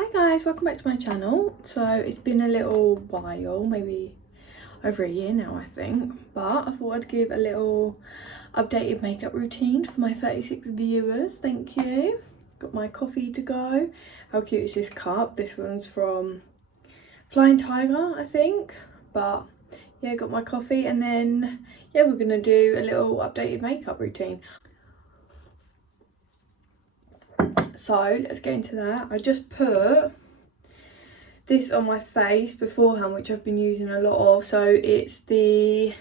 Hi guys, welcome back to my channel. So it's been a little while, maybe over a year now I think, but I thought I'd give a little updated makeup routine for my 36 viewers. Thank you. Got my coffee to go. How cute is this cup? This one's from Flying Tiger I think, but yeah, got my coffee, and then yeah, we're gonna do a little updated makeup routine. So let's get into that. I just put this on my face beforehand, which I've been using a lot of. So it's the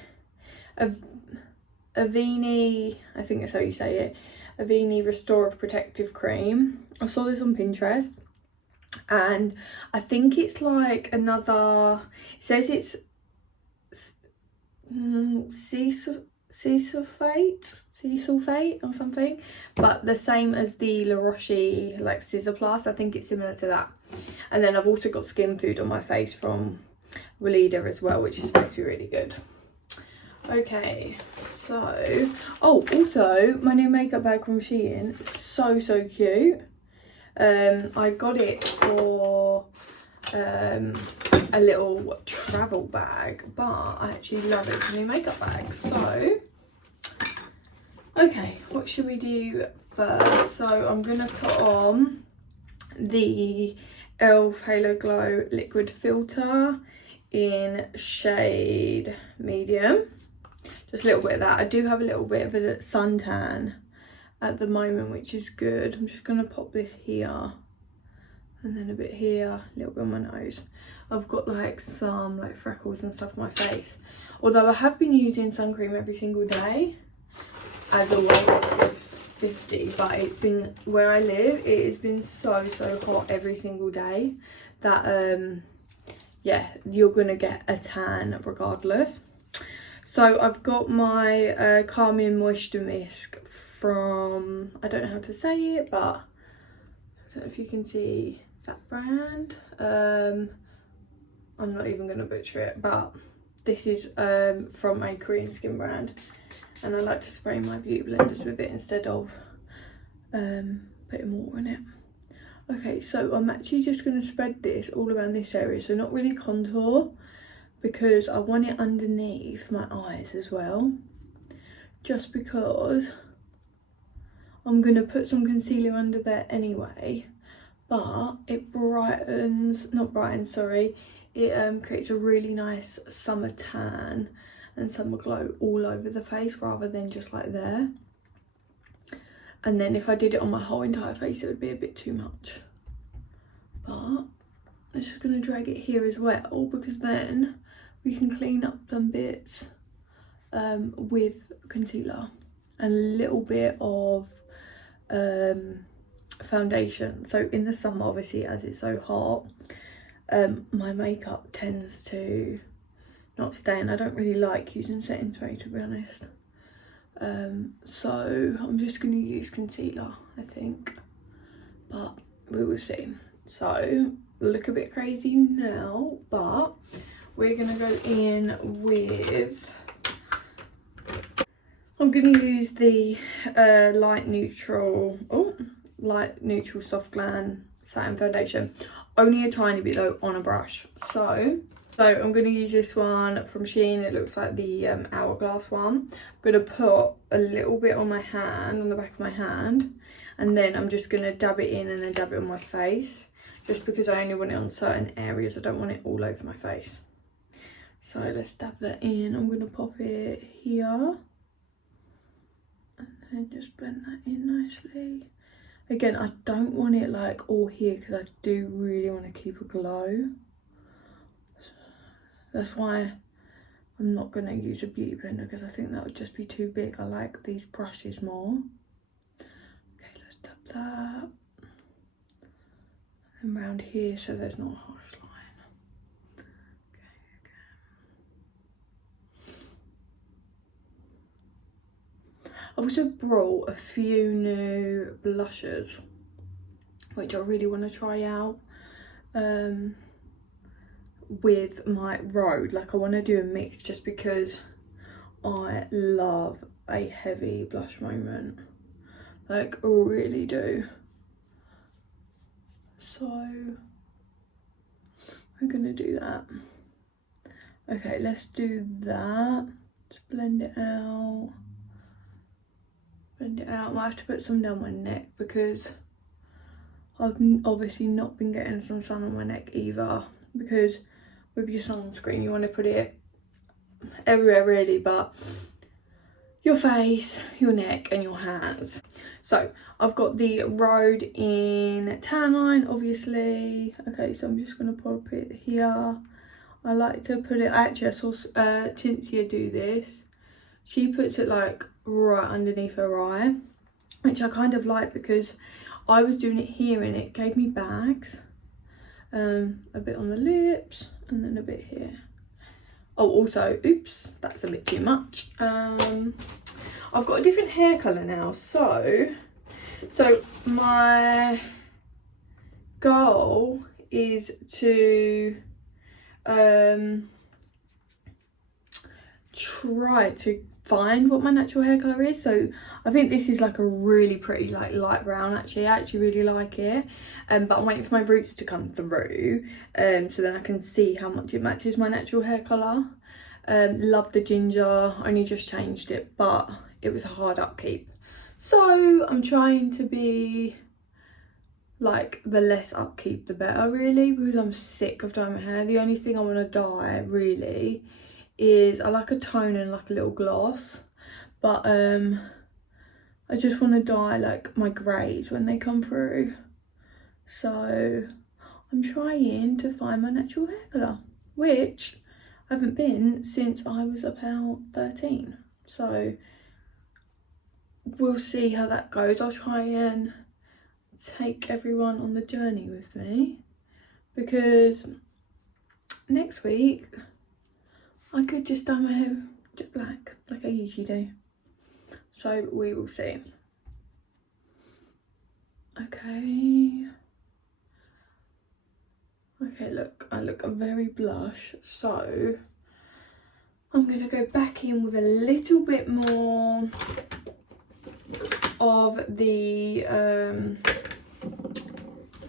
Aveni, I think that's how you say it, Aveni Restorative Protective Cream. I saw this on Pinterest and I think it's like another, it says it's sea sulfate or something, but the same as the La Roche like Scissor Plus. I think it's similar to that. And then I've also got Skin Food on my face from Weleda as well, which is supposed to be really good. Okay, so also my new makeup bag from Shein, so cute. I got it for a little travel bag, but I actually love it as a new makeup bag. So okay, what should we do first? So I'm gonna put on the e.l.f. Halo Glow liquid filter in shade medium. Just a little bit of that. I do have a little bit of a suntan at the moment, which is good. I'm just gonna pop this here and then a bit here, a little bit on my nose. I've got like some like freckles and stuff on my face, although I have been using sun cream every single day as a way of 50, but it's been, where I live, it has been so hot every single day that yeah, you're gonna get a tan regardless. So I've got my Calming Moisture Mist from, I don't know how to say it, but I don't know if you can see that brand. I'm not even gonna butcher it, but this is from a Korean skin brand, and I like to spray my beauty blenders with it instead of putting water in it. Okay, so I'm actually just going to spread this all around this area, so not really contour, because I want it underneath my eyes as well, just because I'm going to put some concealer under there anyway, but it it creates a really nice summer tan and summer glow all over the face rather than just like there. And then if I did it on my whole entire face, it would be a bit too much. But I'm just going to drag it here as well, because then we can clean up some bits with concealer and a little bit of foundation. So in the summer, obviously, as it's so hot, my makeup tends to not stay, and I don't really like using setting spray, to be honest. So I'm just going to use concealer, I think, but we will see. So look a bit crazy now, but we're going to go in with, I'm going to use the light neutral soft glam satin foundation, only a tiny bit though, on a brush. So I'm going to use this one from Shein. It looks like the Hourglass one. I'm going to put a little bit on my hand, on the back of my hand, and then I'm just going to dab it in and then dab it on my face, just because I only want it on certain areas. I don't want it all over my face. So let's dab that in. I'm going to pop it here and then just blend that in nicely. Again, I don't want it like all here, because I do really want to keep a glow. That's why I'm not going to use a beauty blender, because I think that would just be too big. I like these brushes more. Okay, let's dab that. And round here, so there's not a harsh line. Okay. I also brought a few new blushes, which I really want to try out. With my Rhode, like I want to do a mix, just because I love a heavy blush moment, like really do. So we're gonna do that. Okay, let's do that. Let's blend it out. Blend it out. I might have to put some down my neck because I've obviously not been getting some sun on my neck either, because with your sunscreen you want to put it everywhere really, but your face, your neck and your hands. So I've got the Rhode in Tan Line, obviously. Okay, so I'm just going to pop it here. I like to put it, actually I saw Cinzia do this. She puts it like right underneath her eye, which I kind of like because I was doing it here and it gave me bags. A bit on the lips and then a bit here. Oh, also, oops, that's a bit too much. I've got a different hair colour now, so my goal is to try to find what my natural hair colour is. So I think this is like a really pretty like light brown. Actually, I actually really like it, but I'm waiting for my roots to come through so then I can see how much it matches my natural hair colour. Love the ginger, only just changed it, but it was a hard upkeep, so I'm trying to be like the less upkeep the better really, because I'm sick of dyeing my hair. The only thing I want to dye really is I like a tone and like a little gloss, but I just want to dye like my greys when they come through. So I'm trying to find my natural hair colour, which I haven't been since I was about 13. So we'll see how that goes. I'll try and take everyone on the journey with me, because next week I could just dye my hair jet black like I usually do. So we will see. Okay. Okay, look, I look very blush, so I'm going to go back in with a little bit more of the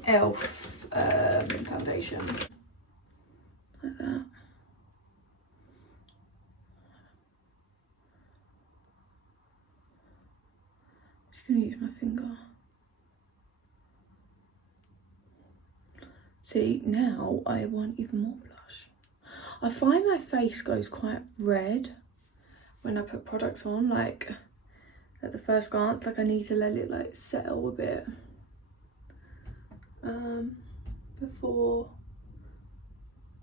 e.l.f. foundation, like that. Just going to use my finger. See, now I want even more blush. I find my face goes quite red when I put products on, like at the first glance, like I need to let it like settle a bit before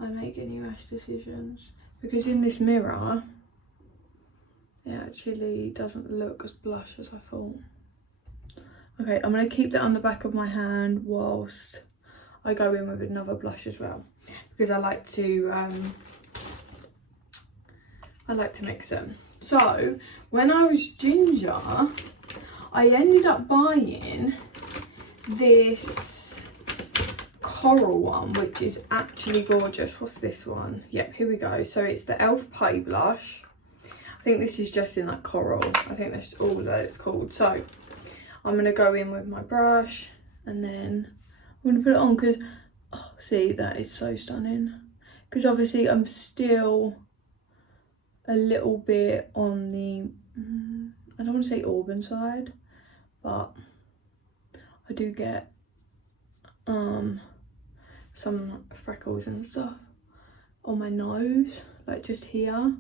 I make any rash decisions, because in this mirror it actually doesn't look as blush as I thought. Okay, I'm going to keep that on the back of my hand whilst I go in with another blush as well, because I like to mix them. So when I was ginger, I ended up buying this coral one, which is actually gorgeous. What's this one? Yep, here we go. So it's the e.l.f. Putty Blush. I think this is just in like coral. I think that's all that it's called. So I'm going to go in with my brush and then I'm going to put it on, because, oh, see, that is so stunning. Because obviously I'm still a little bit on the, I don't want to say auburn side, but I do get some freckles and stuff on my nose, like just here.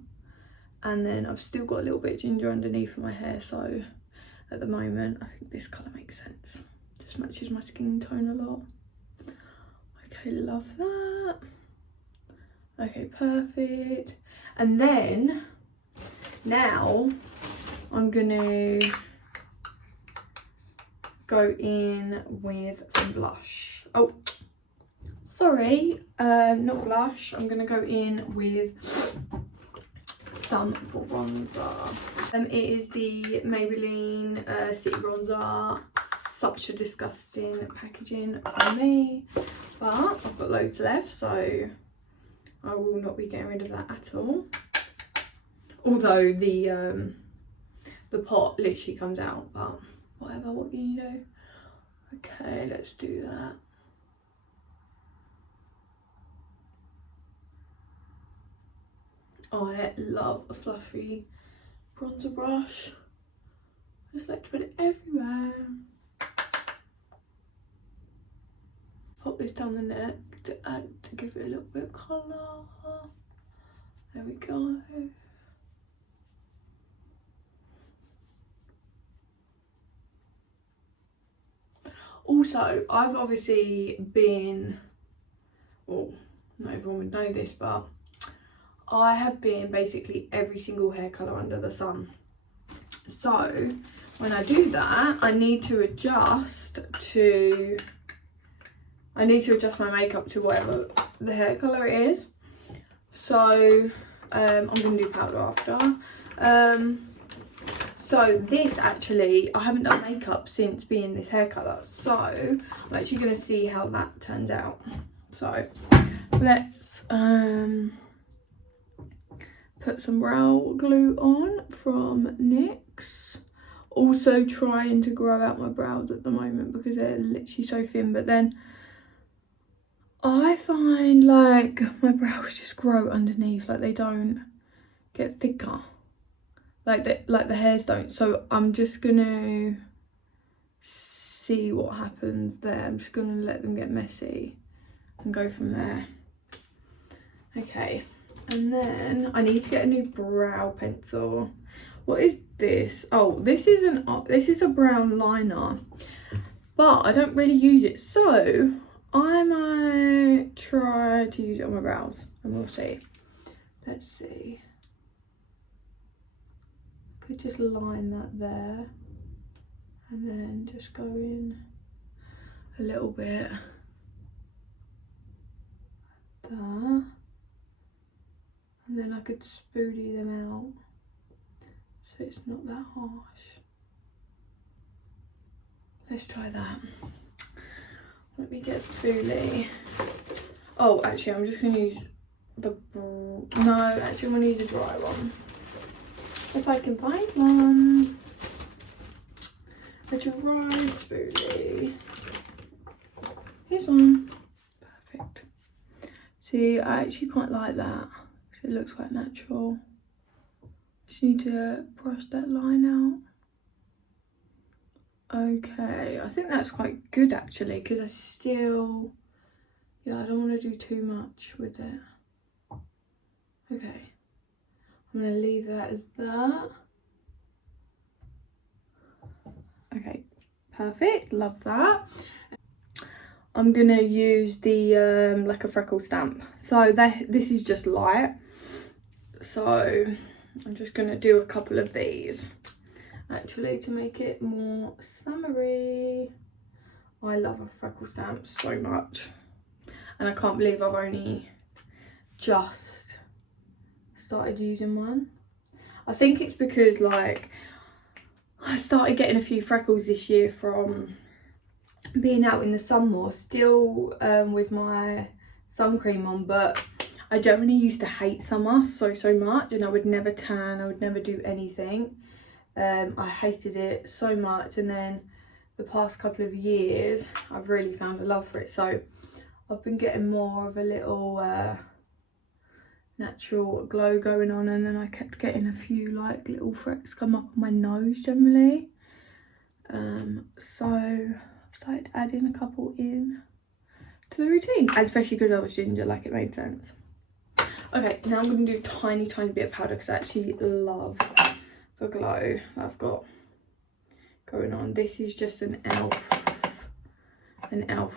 And then I've still got a little bit of ginger underneath my hair, so at the moment I think this colour makes sense. Just matches my skin tone a lot. Okay, love that. Okay, perfect. And then now I'm gonna go in with some blush. Oh, sorry, not blush. I'm gonna go in with some bronzer. It is the Maybelline City Bronzer. Such a disgusting packaging for me, but I've got loads left, so I will not be getting rid of that at all. Although the pot literally comes out, but whatever, what can you do? Okay, let's do that. I love a fluffy bronzer brush. I just like to put it everywhere. Pop this down the neck to give it a little bit of colour. There we go. Also, I've obviously been, well, not everyone would know this, but I have been basically every single hair colour under the sun. So when I do that, I need to adjust my makeup to whatever the hair colour it is. So I'm going to do powder after. So this actually, I haven't done makeup since being this hair colour. So I'm actually going to see how that turns out. So let's put some brow glue on from NYX. Also trying to grow out my brows at the moment because they're literally so thin, but then I find like my brows just grow underneath, like they don't get thicker, like the hairs don't. So I'm just gonna see what happens there. I'm just gonna let them get messy and go from there. Okay, and then I need to get a new brow pencil. What is this? Oh, this is a brown liner, but I don't really use it, so I might try to use it on my brows and we'll see. Let's see. Could just line that there and then just go in a little bit there, and then I could spoolie them out so it's not that harsh. Let's try that. Let me get spoolie. Oh, actually, I'm just gonna use no, actually, I'm gonna use a dry one if I can find one. A dry spoolie. Here's one. Perfect. See, I actually quite like that because it looks quite natural. Just need to brush that line out. Okay, I think that's quite good actually, because I still, I don't want to do too much with it. Okay, I'm going to leave that as that. Okay, perfect, love that. I'm going to use the like a freckle stamp. So this is just light. So I'm just going to do a couple of these actually to make it more summery. I love a freckle stamp so much, and I can't believe I've only just started using one. I think it's because like I started getting a few freckles this year from being out in the sun more, still with my sun cream on, but I generally used to hate summer so much, and I would never tan, I would never do anything. I hated it so much, and then the past couple of years I've really found a love for it. So I've been getting more of a little natural glow going on, and then I kept getting a few like little frecks come up on my nose generally. So I've started adding a couple in to the routine, especially because I was ginger, like it made sense. Okay, now I'm going to do a tiny bit of powder because I actually love the glow that I've got going on. This is just an e.l.f.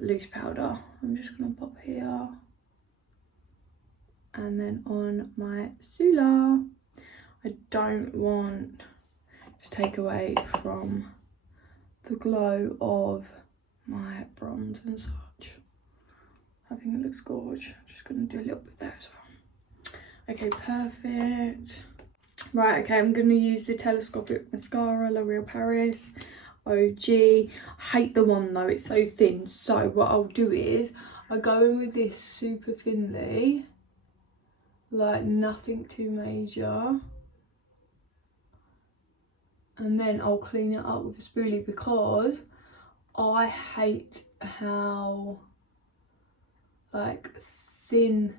Loose powder. I'm just going to pop here and then on my Sula. I don't want to take away from the glow of my bronze and such. I think it looks gorgeous. I'm just going to do a little bit there as well. Okay, perfect. Right, okay, I'm going to use the Telescopic Mascara, L'Oreal Paris OG. I hate the one though, it's so thin. So what I'll do is I go in with this super thinly, like nothing too major, and then I'll clean it up with a spoolie because I hate how like thin.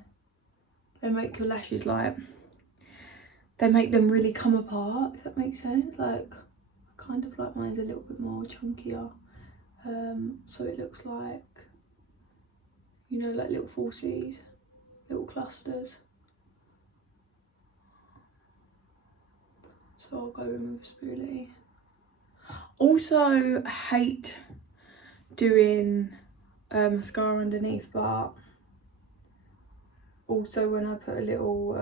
They make your lashes like, they make them really come apart, if that makes sense. Like, kind of like mine's a little bit more chunkier. So it looks like, you know, like little falsies, little clusters. So I'll go in with a spoolie. Also hate doing mascara underneath, but also when I put a little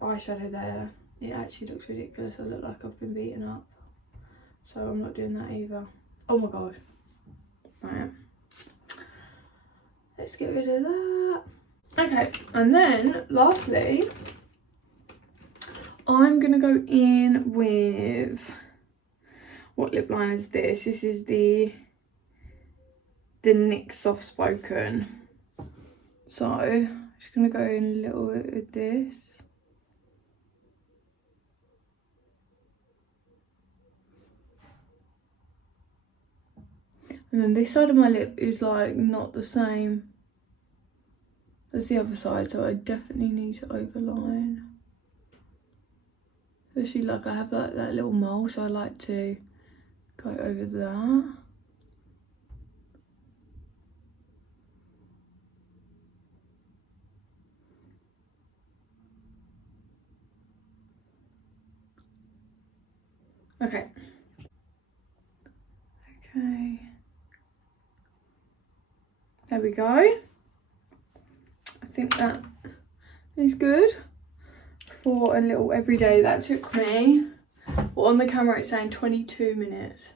eyeshadow there, it actually looks ridiculous. I look like I've been beaten up. So I'm not doing that either. Oh my god. Right. Let's get rid of that. Okay, and then lastly, I'm gonna go in with, what lip liner is this? This is the NYX Soft Spoken. So I'm just gonna go in a little bit with this. And then this side of my lip is like not the same as the other side, so I definitely need to overline. Especially like I have like that little mole, so I like to go over that. Okay. Okay. There we go. I think that is good for a little everyday. That took me, well, on the camera it's saying 22 minutes.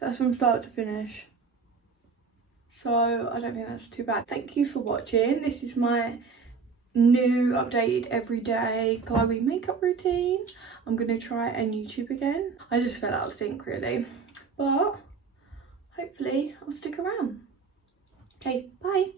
That's from start to finish. So I don't think that's too bad. Thank you for watching. This is my new updated everyday glowy makeup routine. I'm gonna try it on YouTube again. I just fell out of sync really, but hopefully I'll stick around. Okay, bye.